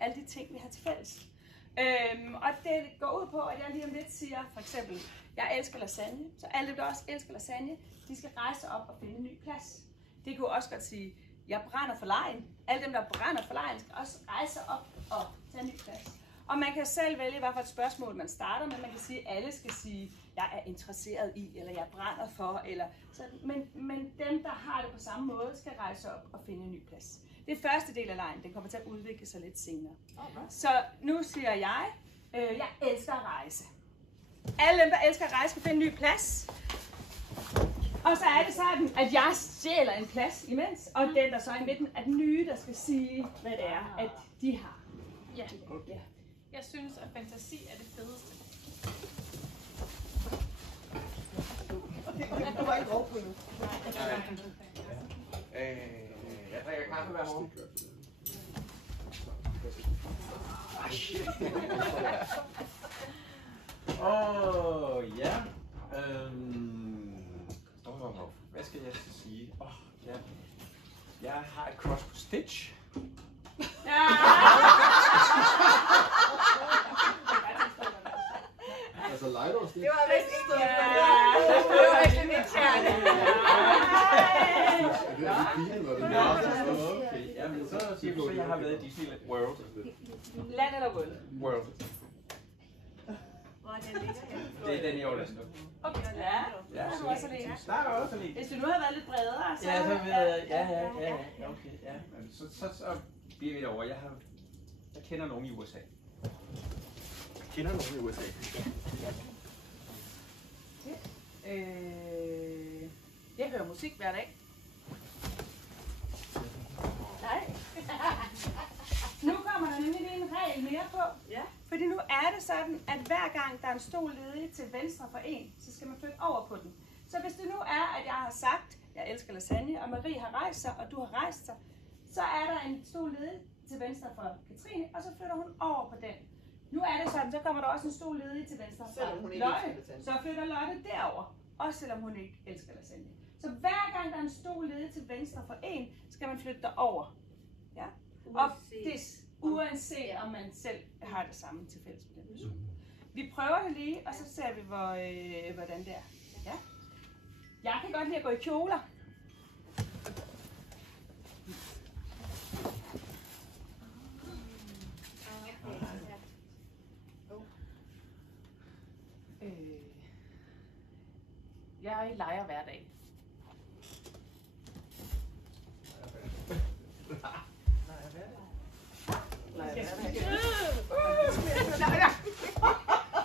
alle de ting, vi har til fælles. Og det går ud på, at jeg lige om lidt siger, for eksempel, jeg elsker lasagne, så alle dem, der også elsker lasagne, de skal rejse op og finde en ny plads. Det kunne også godt sige, jeg brænder for legen. Alle dem, der brænder for legen, skal også rejse op og tage en ny plads. Og man kan selv vælge, hvad for et spørgsmål man starter med. Man kan sige, at alle skal sige, jeg er interesseret i, eller jeg brænder for, eller sådan. Men dem, der har det på samme måde, skal rejse op og finde en ny plads. Det er første del af legen. Den kommer til at udvikle sig lidt senere. Så nu siger jeg elsker at rejse. Alle dem, der elsker at rejse, skal finde en ny plads. Og så er det sådan, at jeg stjæler en plads imens, og den, der så er i midten, er den nye, der skal sige, hvad det er, at de har. Ja. Jeg synes, at fantasi er det fedeste. Du var ikke råb på nu. Jeg drikker kaffe hver morgen. Ja. Hvad skal jeg sige? Ja. Jeg har et crush på Stitch. Altså Lido Stitch. Det var vist ikke noget. Det var ikke lidt kærligt. Okay, jamen så siger vi så, jeg har været i Disney World. Land eller World? World. Hvor den ligger her. Det er den i Orlando. Okay, ja. Der er du også alene. Der er også alene. Hvis du nu havde været lidt bredere, så... Ja, så ved jeg, ja, okay, ja. Men så bliver vi derovre. Jeg kender nogen i USA. Kender nogen i USA? Jeg hører musik hver dag. Nej. Nu kommer der nemlig lige en regel mere på. Ja. Fordi nu er det sådan, at hver gang der er en stol ledig til venstre for en, så skal man flytte over på den. Så hvis det nu er, at jeg har sagt, jeg elsker lasagne, og Marie har rejst sig, og du har rejst sig, så er der en stol ledig til venstre for Katrine, og så flytter hun over på den. Nu er det sådan, så kommer der også en stol ledig til venstre for Lotte, så flytter Lotte derover, også selvom hun ikke elsker lasagne. Så hver gang der er en stol ledig til venstre for en, skal man flytte derover. Ja? Og det uanset om man selv har det samme til fælles med den person. Vi prøver det lige, og så ser vi, hvordan det er. Ja? Jeg kan godt lide at gå i kjoler. Jeg leger hver dag.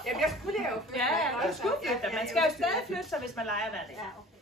Jamen, jeg skulle lave. Ja, du skulle flytte dig. Man skal jo stadig flytte sig, hvis man leger hver dag. Ja, okay.